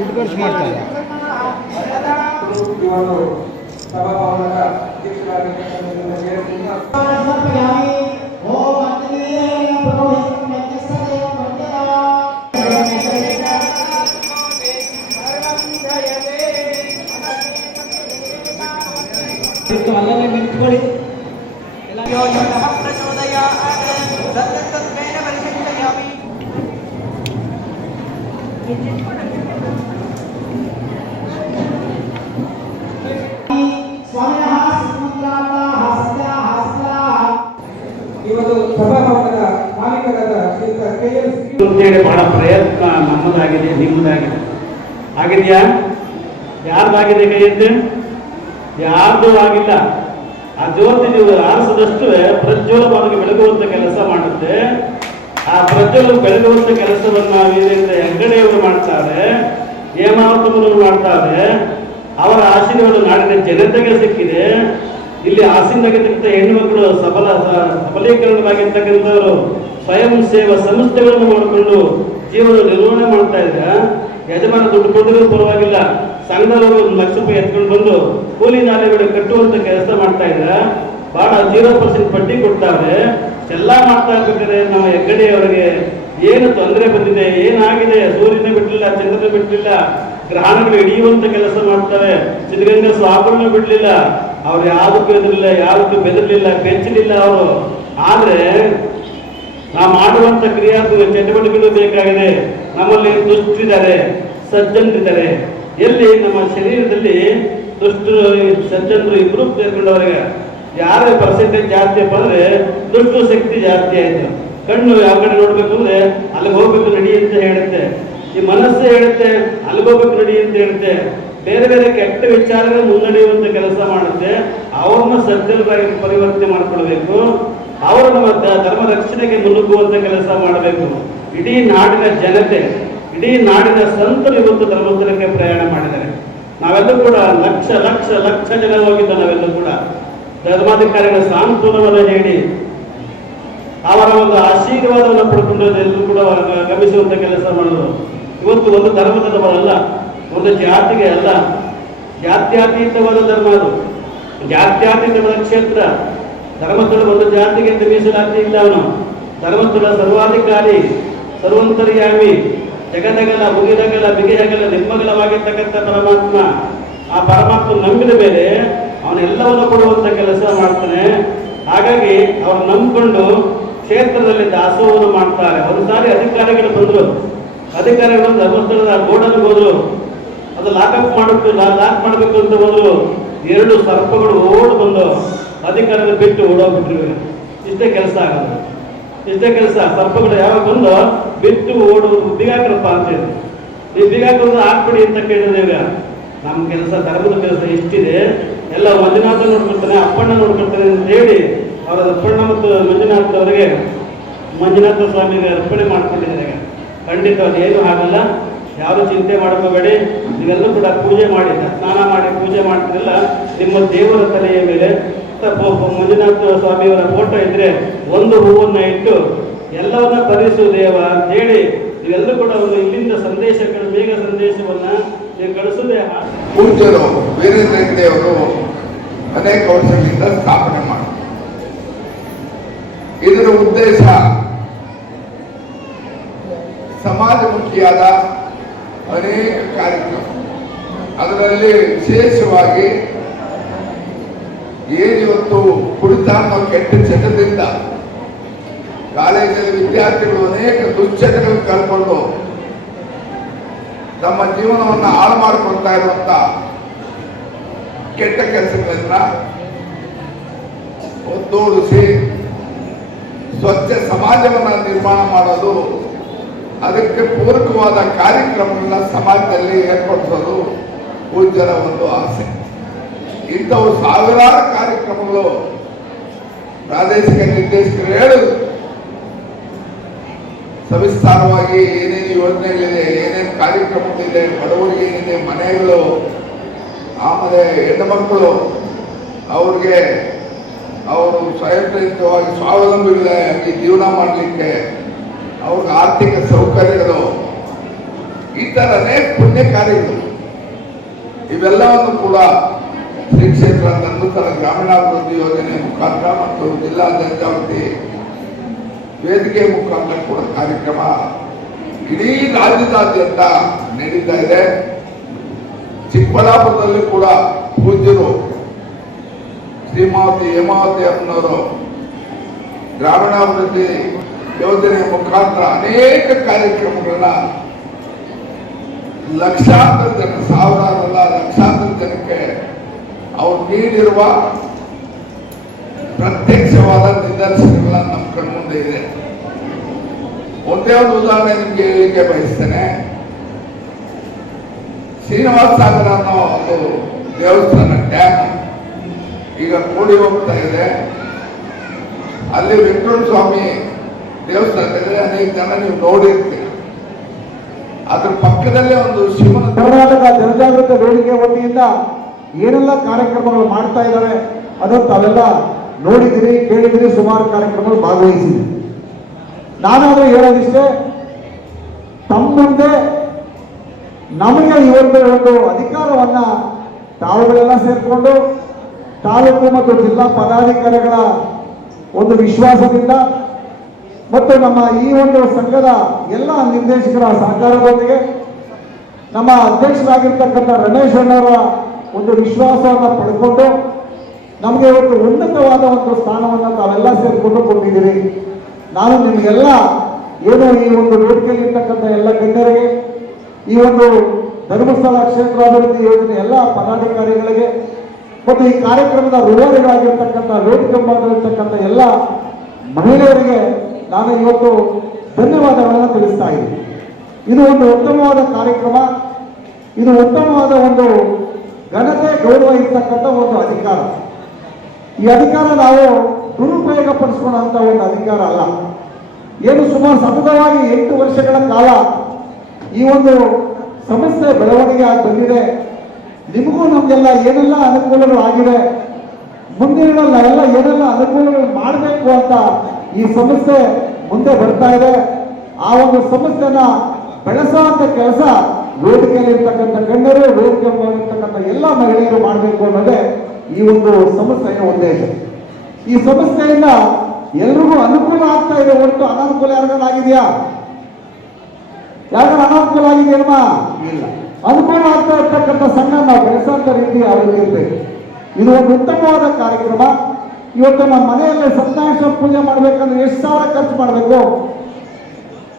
ದುಡ್ಡು ಖರ್ಚು ಮಾಡ್ತಾರೆ. ಅಲ್ಲೇ ನಿಂತ್ಕೊಳ್ಳಿ. ಬಹಳ ಪ್ರಯತ್ನ ನಮ್ಮದಾಗಿದೆ, ನಿಮ್ಮದಾಗಿದೆ. ಆಗಿದೆಯಾ? ಯಾರ್ದಾಗಿದೆ ಕೈ ಎತ್ತಿ? ಯಾರ್ದು ಆಗಿಲ್ಲ. ಆ ಜ್ಯೋತಿ ನೀವು ಆರಿಸಿದಷ್ಟು ಪ್ರಜ್ವಲವಾಗಿ ಬೆಳಗುವಂತ ಕೆಲಸ ಮಾಡುತ್ತೆ. ಆ ಪ್ರಜ್ವಲ ಬೆಳಗುವಂತ ಕೆಲಸವನ್ನು ವೀರೇಂದ್ರ ಹೆಗ್ಗಡೆಯವರು ಮಾಡ್ತಾರೆ, ಹೇಮಾವತಮರು ಮಾಡ್ತಾರೆ. ಅವರ ಆಶೀರ್ವಾದ ನಾಡಿನ ಜನತೆಗೆ ಸಿಕ್ಕಿದೆ. ಇಲ್ಲಿ ಆಸೀನವಾಗಿರ್ತಕ್ಕಂಥ ಹೆಣ್ಣುಮಕ್ಕಳು ಸಬಲೀಕರಣವಾಗಿರ್ತಕ್ಕಂಥವರು ಸ್ವಯಂ ಸೇವಾ ಸಂಸ್ಥೆಗಳನ್ನು ಮಾಡಿಕೊಂಡು ಜೀವನ ನಿರ್ವಹಣೆ ಮಾಡ್ತಾ ಇದ್ದಾರೆ. ಯಜಮಾನ ದುಡ್ಡು ಕೊಡೋದು ಪರವಾಗಿಲ್ಲ, ಸಂಘದವರು ಒಂದು ₹1,00,000 ಎತ್ಕೊಂಡು ಬಂದು ಕೂಲಿ ನಾಲೆಗಳು ಕಟ್ಟುವಂತ ಕೆಲಸ ಮಾಡ್ತಾ ಇದ್ದಾರೆ. ಬಹಳ 0% ಬಡ್ಡಿ ಕೊಡ್ತಾರೆ. ಎಲ್ಲ ಮಾಡ್ತಾ ಇರ್ಬೇಕಾದ್ರೆ ನಮ್ಮ ಹೆಗ್ಗಡೆಯವರಿಗೆ ಏನು ತೊಂದರೆ ಬಂದಿದೆ, ಏನಾಗಿದೆ, ಸೂರ್ಯನೇ ಬಿಡಲಿಲ್ಲ, ಚಂದ್ರನೇ ಬಿಡಲಿಲ್ಲ, ಗ್ರಹಣಗಳು ಹಿಡಿಯುವಂತ ಕೆಲಸ ಮಾಡ್ತಾರೆ. ಸಿದ್ಧಗಂಗಾ ಸ್ವಾಮಿಗಳನ್ನ ಬಿಡಲಿಲ್ಲ. ಅವ್ರು ಯಾವುದಕ್ಕೂ ಎದುರಿಲ್ಲ, ಯಾವುದಕ್ಕೂ ಬೆದರಲಿಲ್ಲ, ಬೆಚ್ಚಲಿಲ್ಲ ಅವರು. ಆದ್ರೆ ನಾವು ಮಾಡುವಂತ ಕ್ರಿಯಾತ್ಮಕ ಚಟುವಟಿಕೆಗಳು ಬೇಕಾಗಿದೆ. ನಮ್ಮಲ್ಲಿ ದುಷ್ಟರಿದ್ದಾರೆ, ಸಜ್ಜನರಿದ್ದಾರೆ. ಎಲ್ಲಿ ನಮ್ಮ ಶರೀರದಲ್ಲಿ ದುಷ್ಟರು ಸಜ್ಜನರು ಇಬ್ಬರು ಸೇರ್ಕೊಂಡವರಿಗೆ ಯಾರ ಪರ್ಸೆಂಟೇಜ್ ಜಾಸ್ತಿ ಅಪ್ಪ ಅಂದ್ರೆ ದುಷ್ಟ ಶಕ್ತಿ ಜಾಸ್ತಿ ಆಯ್ತು. ಕಣ್ಣು ಯಾವ ಕಡೆ ನೋಡ್ಬೇಕು ಅಂದ್ರೆ ಅಲ್ಲಿಗೆ ಹೋಗ್ಬೇಕು ನಡಿ ಅಂತ ಹೇಳುತ್ತೆ. ಈ ಮನಸ್ಸು ಹೇಳುತ್ತೆ ಅಲ್ಲಿಗೆ ಹೋಗ್ಬೇಕು ನಡಿ ಅಂತ ಹೇಳುತ್ತೆ. ಬೇರೆ ಬೇರೆ ಕೆಟ್ಟ ವಿಚಾರಗಳು ಮುನ್ನಡೆಯುವಂತ ಕೆಲಸ ಮಾಡುತ್ತೆ. ಅವ್ರನ್ನ ಸಜ್ಜನರಾಗಿ ಪರಿವರ್ತನೆ ಮಾಡ್ಕೊಳ್ಬೇಕು. ಅವರು ನಮ್ಮ ಧರ್ಮ ರಕ್ಷಣೆಗೆ ಮುನ್ನುಗ್ಗುವಂತ ಕೆಲಸ ಮಾಡಬೇಕು. ಇಡೀ ನಾಡಿನ ಜನತೆ, ಇಡೀ ನಾಡಿನ ಸಂತರು ಇವತ್ತು ಧರ್ಮಸ್ಥಳಕ್ಕೆ ಪ್ರಯಾಣ ಮಾಡಿದ್ದಾರೆ. ನಾವೆಲ್ಲೂ ಕೂಡ ಲಕ್ಷ ಲಕ್ಷ ಲಕ್ಷ ಜನ ಹೋಗಿದ್ದ. ನಾವೆಲ್ಲೂ ಕೂಡ ಧರ್ಮಾಧಿಕಾರಿಗಳ ಸಾಂತ್ವನವನ್ನು ಹೇಳಿ ಅವರ ಒಂದು ಆಶೀರ್ವಾದವನ್ನು ಪಡ್ಕೊಂಡು ಎಲ್ಲರೂ ಕೂಡ ಗಮಿಸುವಂತ ಕೆಲಸ ಮಾಡೋದು. ಇವತ್ತು ಒಂದು ಧರ್ಮದವರಲ್ಲ, ಒಂದು ಜಾತಿಗೆ ಅಲ್ಲ, ಜಾತ್ಯತೀತವಾದ ಧರ್ಮ. ಅದು ಜಾತ್ಯತೀತವಾದ ಕ್ಷೇತ್ರ. ಧರ್ಮಸ್ಥಳ ಒಂದು ಜಾತಿಗೆ ಮೀಸಲಾತಿ ಇಲ್ಲ. ಅವನು ಧರ್ಮಸ್ಥಳ ಸರ್ವಾಧಿಕಾರಿ, ಸರ್ವಂತರ್ಯಾಮಿ, ಜಗದಗಲ ಮುಗಿದಗಲ ಬಿಗಿಹಗಲ ನಿರ್ಮಗಲವಾಗಿರ್ತಕ್ಕಂಥ ಪರಮಾತ್ಮ. ಆ ಪರಮಾತ್ಮ ನಂಬಿದ ಮೇಲೆ ಅವನೆಲ್ಲವನ್ನು ಕೊಡುವಂತ ಕೆಲಸ ಮಾಡ್ತಾನೆ. ಹಾಗಾಗಿ ಅವ್ರು ನಂಬಿಕೊಂಡು ಕ್ಷೇತ್ರದಲ್ಲಿ ದಾಸೋಹವನ್ನು ಮಾಡ್ತಾರೆ. ಒಂದು ಸಾರಿ ಅಧಿಕಾರಿಗಳು ಬಂದರು. ಅಧಿಕಾರಿಗಳು ಧರ್ಮಸ್ಥಳದ ಗೋಡನ್ಗೆ ಹೋದ್ರು. ಅದು ಲಾಕ್ ಮಾಡಬೇಕು ಅಂತ ಹೋದ್ರು. 2 ಸರ್ಪಗಳು ಓಡ್ ಬಂದು ಅಧಿಕಾರಿಗಳು ಬಿಟ್ಟು ಓಡೋಗ್ಬಿಟ್ರು. ಇಷ್ಟೇ ಕೆಲಸ ಆಗೋದು, ಇಷ್ಟೇ ಕೆಲಸ. ಸರ್ಪಗಳು ಯಾವಾಗ ಬಂದು ಬಿಟ್ಟು ಓಡುವುದು ಬಿಗಾಕ್ರಪ್ಪ ಅಂತ ಹೇಳಿ, ಈ ಬಿಗಾಕ್ರದ್ದು ಹಾಕ್ಬಿಡಿ ಅಂತ ಕೇಳಿದ್ರೆ ಈಗ ನಮ್ಮ ಕೆಲಸ, ಧರ್ಮದ ಕೆಲಸ ಇಷ್ಟಿದೆ. ಎಲ್ಲ ಮಂಜುನಾಥ ನೋಡ್ಕೊಳ್ತಾನೆ, ಅಪ್ಪಣ್ಣ ನೋಡ್ಕೊಳ್ತಾನೆ ಅಂತ ಹೇಳಿ ಅವರ ಅಪ್ಪಣ್ಣ ಮತ್ತು ಮಂಜುನಾಥ ಅವರಿಗೆ ಮಂಜುನಾಥ ಸ್ವಾಮಿಗೆ ಅರ್ಪಣೆ ಮಾಡ್ಕೊಂಡಿದ್ದಾರೆ. ಖಂಡಿತವಾಗಿ ಏನು ಆಗಲ್ಲ, ಯಾರು ಚಿಂತೆ ಮಾಡ್ಕೋಬೇಡಿ. ನೀವೆಲ್ಲೂ ಕೂಡ ಪೂಜೆ ಮಾಡಿ, ಸ್ನಾನ ಮಾಡಿ ಪೂಜೆ ಮಾಡ್ತಿರಲ್ಲ, ನಿಮ್ಮ ದೇವರ ತಲೆಯ ಮೇಲೆ ಮಂಜುನಾಥ ಸ್ವಾಮಿಯವರ ಫೋಟೋ ಇದ್ರೆ ಒಂದು ಹೂವನ್ನ ಇಟ್ಟು ಎಲ್ಲವನ್ನ ಪರಿಸು ದೇವ ಅಂತ ಹೇಳಿ ನೀವೆಲ್ಲರೂ ಕೂಡ ಒಂದು ಇಲ್ಲಿಂದ ಸಂದೇಶಗಳು, ಬೇಗ ಸಂದೇಶವನ್ನ ನೀವು ಕಳಿಸೋದೇ. ಪೂಜ್ಯರು ವೀರೇಂದ್ರ ಹೆಗ್ಗಡೆಯವರು ಅನೇಕ ವರ್ಷಗಳಿಂದ ಸ್ಥಾಪನೆ ಮಾಡಿ, ಇದರ ಉದ್ದೇಶ ಸಮಾಜಮುಖಿಯಾದ ಅನೇಕ ಕಾರ್ಯಕ್ರಮ. ಅದರಲ್ಲಿ ವಿಶೇಷವಾಗಿ ಏನಿವತ್ತು ಕುಡಿತ ಅನ್ನೋ ಕೆಟ್ಟ ಚಟದಿಂದ ಕಾಲೇಜಲ್ಲಿ ವಿದ್ಯಾರ್ಥಿಗಳು ಅನೇಕ ದುಶ್ಚಟಗಳು ಕಳ್ಕೊಂಡು ನಮ್ಮ ಜೀವನವನ್ನು ಹಾಳು ಮಾಡಿಕೊಳ್ತಾ ಇರುವಂತ ಕೆಟ್ಟ ಕೆಲಸಗಳನ್ನ ಒದ್ದೋಡಿಸಿ ಸ್ವಚ್ಛ ಸಮಾಜವನ್ನ ನಿರ್ಮಾಣ ಮಾಡೋದು, ಅದಕ್ಕೆ ಪೂರಕವಾದ ಕಾರ್ಯಕ್ರಮಗಳನ್ನ ಸಮಾಜದಲ್ಲಿ ಏರ್ಪಡಿಸೋದು ಪೂಜ್ಯರ ಒಂದು ಆಸೆ. ಇಂಥವು ಸಾವಿರಾರು ಕಾರ್ಯಕ್ರಮಗಳು ಪ್ರಾದೇಶಿಕ ನಿರ್ದೇಶಕರು ಹೇಳುದು, ಸವಿಸ್ತಾರವಾಗಿ ಏನೇನು ಯೋಜನೆಗಳಿದೆ, ಏನೇನು ಕಾರ್ಯಕ್ರಮಗಳಿದೆ, ಬಡವರಿಗೆ ಏನಿದೆ, ಮನೆಗಳು, ಆಮೇಲೆ ಹೆಣ್ಣು ಮಕ್ಕಳು ಅವ್ರಿಗೆ ಅವರು ಸ್ವಯಂಪ್ರೇರಿತವಾಗಿ ಸ್ವಾವಲಂಬಿಗಳಾಗಿ ಜೀವನ ಮಾಡಲಿಕ್ಕೆ ಅವ್ರಿಗೆ ಆರ್ಥಿಕ ಸೌಕರ್ಯಗಳು ಈ ತರ ಅನೇಕ ಪುಣ್ಯ ಕಾರ್ಯಗಳು ಇವೆಲ್ಲವನ್ನು ಕೂಡ ಶ್ರೀ ಕ್ಷೇತ್ರ ಧರ್ಮಸ್ಥಳ ಗ್ರಾಮೀಣಾಭಿವೃದ್ಧಿ ಯೋಜನೆ ಮುಖಾಂತರ ಮತ್ತು ಜಿಲ್ಲಾ ಜನಜಾಗೃತಿ ವೇದಿಕೆ ಮುಖಾಂತರ ಕೂಡ ಕಾರ್ಯಕ್ರಮ ಇಡೀ ರಾಜ್ಯದಾದ್ಯಂತ ನಡೀತಾ ಇದೆ. ಚಿಕ್ಕಬಳ್ಳಾಪುರದಲ್ಲಿ ಕೂಡ ಪೂಜ್ಯರು ಶ್ರೀಮತಿ ಹೇಮಾವತಿ ಅಮ್ಮನವರು ಗ್ರಾಮೀಣಾಭಿವೃದ್ಧಿ ಯೋಜನೆ ಮುಖಾಂತರ ಅನೇಕ ಕಾರ್ಯಕ್ರಮಗಳನ್ನ ಲಕ್ಷಾಂತರ ಜನ, ಸಾವಿರಾರಲ್ಲ ಲಕ್ಷಾಂತರ ಜನಕ್ಕೆ ಅವ್ರು ನೀಡಿರುವ ಪ್ರತ್ಯಕ್ಷವಾದ ನಿದರ್ಶನಗಳ ನಮ್ಮ ಕಣ್ಮುಂದೆ ಇದೆ. ಒಂದೇ ಒಂದು ಉದಾಹರಣೆ ನಿಮ್ಗೆ ಹೇಳಿಕೆ ಬಯಸ್ತೇನೆ. ಶ್ರೀನಿವಾಸ ಸಾಗರ ಅನ್ನೋ ಒಂದು ದೇವಸ್ಥಾನ ಡ್ಯಾಮ್ ಈಗ ಕೂಡಿ ಹೋಗ್ತಾ ಇದೆ. ಅಲ್ಲಿ ವೆಂಕಟೇಶ್ವರ ಸ್ವಾಮಿ ದೇವಸ್ಥಾನ ಇದೆ, ಅನೇಕ ಜನ ನೀವು ನೋಡಿರ್ತೀರಿ. ಅದ್ರ ಪಕ್ಕದಲ್ಲೇ ಒಂದು ಶಿವನ ಕರ್ನಾಟಕ ಜನಜಾಗೃತಿ ವೇದಿಕೆ ವತಿಯಿಂದ ಏನೆಲ್ಲ ಕಾರ್ಯಕ್ರಮಗಳು ಮಾಡ್ತಾ ಇದ್ದಾರೆ ಅದನ್ನು ತಾವೆಲ್ಲ ನೋಡಿದಿರಿ, ಕೇಳಿದಿರಿ, ಸುಮಾರು ಕಾರ್ಯಕ್ರಮಗಳು ಭಾಗವಹಿಸಿದ್ರಿ. ನಾನಾದ್ರೂ ಹೇಳೋದಿಷ್ಟೇ, ತಮ್ಮ ಮುಂದೆ ನಮಗೆ ಇವತ್ತು ಒಂದು ಅಧಿಕಾರವನ್ನ ತಾವುಗಳೆಲ್ಲ ಸೇರಿಕೊಂಡು ತಾಲೂಕು ಮತ್ತು ಜಿಲ್ಲಾ ಪದಾಧಿಕಾರಿಗಳ ಒಂದು ವಿಶ್ವಾಸದಿಂದ ಮತ್ತು ನಮ್ಮ ಈ ಒಂದು ಸಂಘದ ಎಲ್ಲ ನಿರ್ದೇಶಕರ ಸಹಕಾರದೊಂದಿಗೆ ನಮ್ಮ ಅಧ್ಯಕ್ಷರಾಗಿರ್ತಕ್ಕಂಥ ರಮೇಶ್ ಅಣ್ಣವರ ಒಂದು ವಿಶ್ವಾಸವನ್ನು ಪಡ್ಕೊಂಡು ನಮಗೆ ಒಂದು ಉನ್ನತವಾದ ಒಂದು ಸ್ಥಾನವನ್ನು ತಾವೆಲ್ಲ ಸೇರಿಕೊಂಡು ಕೊಟ್ಟಿದ್ದೀರಿ. ನಾನು ನಿಮಗೆಲ್ಲ ಏನು ಈ ಒಂದು ವೇದಿಕೆಯಲ್ಲಿ ಇರ್ತಕ್ಕಂಥ ಎಲ್ಲ ಗಣ್ಯರಿಗೆ, ಈ ಒಂದು ಧರ್ಮಸ್ಥಳ ಕ್ಷೇತ್ರಾಭಿವೃದ್ಧಿ ಯೋಜನೆ ಎಲ್ಲ ಪದಾಧಿಕಾರಿಗಳಿಗೆ ಮತ್ತು ಈ ಕಾರ್ಯಕ್ರಮದ ರೂವಾರಿಗಳಾಗಿರ್ತಕ್ಕಂಥ ವೇದಿಕೆ ಮಾಡಿರ್ತಕ್ಕಂಥ ಎಲ್ಲ ಮಹಿಳೆಯರಿಗೆ ನಾನು ಇವತ್ತು ಧನ್ಯವಾದಗಳನ್ನು ತಿಳಿಸ್ತಾ ಇದ್ದೀನಿ. ಇದು ಒಂದು ಉತ್ತಮವಾದ ಕಾರ್ಯಕ್ರಮ, ಇದು ಉತ್ತಮವಾದ ಒಂದು ಘನತೆ ಗೌರವ ಇರ್ತಕ್ಕಂಥ ಒಂದು ಅಧಿಕಾರ. ಈ ಅಧಿಕಾರ ನಾವು ದುರುಪಯೋಗ ಪಡಿಸ್ಕೊಳ್ಳುವಂಥ ಒಂದು ಅಧಿಕಾರ ಅಲ್ಲ. ಏನು ಸುಮಾರು ಸತತವಾಗಿ 8 ವರ್ಷಗಳ ಕಾಲ ಈ ಒಂದು ಸಮಸ್ಯೆ ಬೆಳವಣಿಗೆ ಆಗಿ ಬಂದಿದೆ. ನಿಮಗೂ ನಮಗೆಲ್ಲ ಏನೆಲ್ಲ ಅನುಕೂಲಗಳಾಗಿವೆ, ಮುಂದಿನ ಎಲ್ಲ ಏನೆಲ್ಲ ಅನುಕೂಲಗಳು ಮಾಡಬೇಕು ಅಂತ ಈ ಸಮಸ್ಯೆ ಮುಂದೆ ಬರ್ತಾ ಇದೆ. ಆ ಒಂದು ಸಮಸ್ಯೆನ ಬೆಳೆಸುವಂತ ಕೆಲಸ ವೇದಿಕೆಯಲ್ಲಿ ಇರ್ತಕ್ಕಂಥ ಗಣ್ಯರು, ವೇದಿಕೆ ಮಾಡಿರ್ತಕ್ಕಂಥ ಎಲ್ಲ ಮಹಿಳೆಯರು ಮಾಡಬೇಕು ಅನ್ನೋದೇ ಈ ಒಂದು ಸಂಸ್ಥೆಯ ಉದ್ದೇಶ. ಈ ಸಂಸ್ಥೆಯಿಂದ ಎಲ್ರಿಗೂ ಅನುಕೂಲ ಆಗ್ತಾ ಇದೆ ಹೊರತು ಅನಾನುಕೂಲ ಯಾರಿಗಾಗಿದೆಯಾ? ಯಾರು ಅನಾನುಕೂಲ ಆಗಿದೆಯಲ್ಮ? ಇಲ್ಲ. ಅನುಕೂಲ ಆಗ್ತಾ ಇರ್ತಕ್ಕಂಥ ಸಂಘ ನಾವು ಬೆಳೆಸುವಂತ ರೀತಿ ಅವ್ರಿಗೆ ಇರಬೇಕು. ಇದು ಒಂದು ಉತ್ತಮವಾದ ಕಾರ್ಯಕ್ರಮ. ಇವತ್ತು ನಮ್ಮ ಮನೆಯಲ್ಲಿ ಸತ್ಯನಾರಾಯಣ ಪೂಜೆ ಮಾಡ್ಬೇಕಂದ್ರೆ ಎಷ್ಟು ಸಾವಿರ ಖರ್ಚು ಮಾಡಬೇಕು?